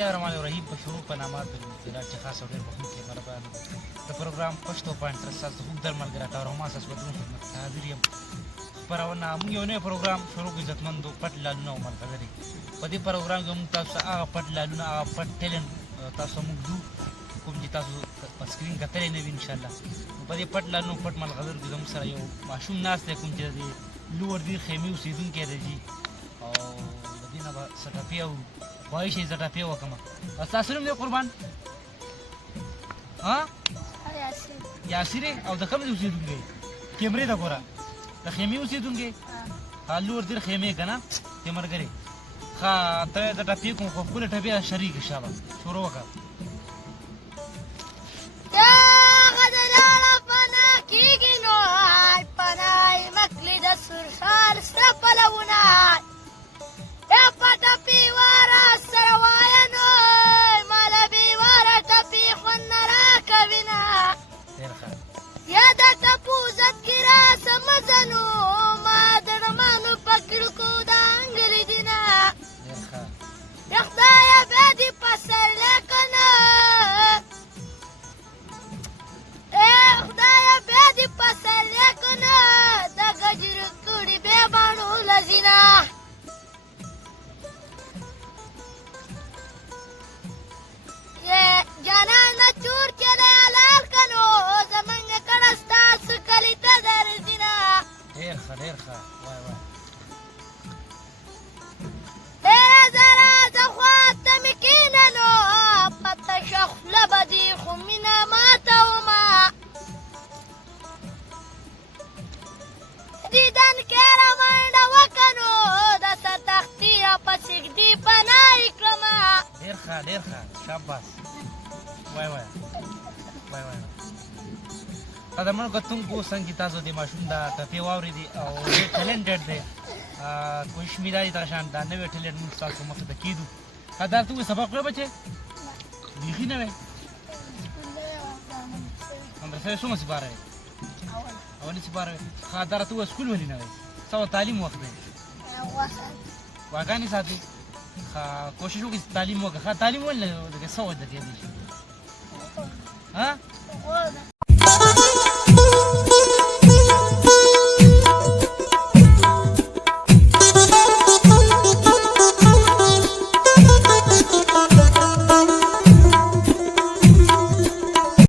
الله الرحمن الرحیم په شروع په نامه د مبتلا چې خاص او ډېر بخښونکی مهربان د پروګرام پښتو پوینټ سره ستاسو خوږ در ملګری عطا ما ستاسو په درون خدمت ته حاضر یم. خپرونه موږ یو نوی پروګرام شروع کړو عزتمندو پټ لالونه او ملګري. په دې پروګرام کې موږ تاسو ته هغه پټ لالونه هغه پټ ټیلنټ تاسو موږ دو کوم چې تاسو په سکرین کتلی نه وي انشاءالله. په دې پټ لالونو پټ ملګرو کې زموږ سره یو ماشوم ناست دی کوم چې د لوړ دې خیمې اوسېدونکی دی او د دې نه به څه ټپې او وایي شي زه ټپې وکړم. ستاسو نوم دی قربان؟ یاسر او د کوم ځای اوسېدونکی؟ کیمرې ته ګوره د خیمې اوسېدونکی؟ لوړ دیر خیمې که نه دې ملګرې ښه ته د ټپې کوم خو خپله ټپې شریک شابه شروع وکړه. ډېر ښه شاباس وای وای وای وای قدرمنو کتونکو څنګه تاسو د ماشوم دا ټپې واورېدې او ډېر ټیلنټډ دی کوشش مې دا دی دغه شان دا نوی ټیلنټ موږ ستاسو مخې ته کېږدو. دا ته وایي سبق وایې بچې بیخي نه وی مدرسه څومره سپاره یې اولې سپاره وی ښه دا راته ووایه سکول ولې نه وی څه تعلیم وخت دی غواګانې ساتي کوشش وکړئ تعلیم وکړه. تعلیم ولې څه وجه دی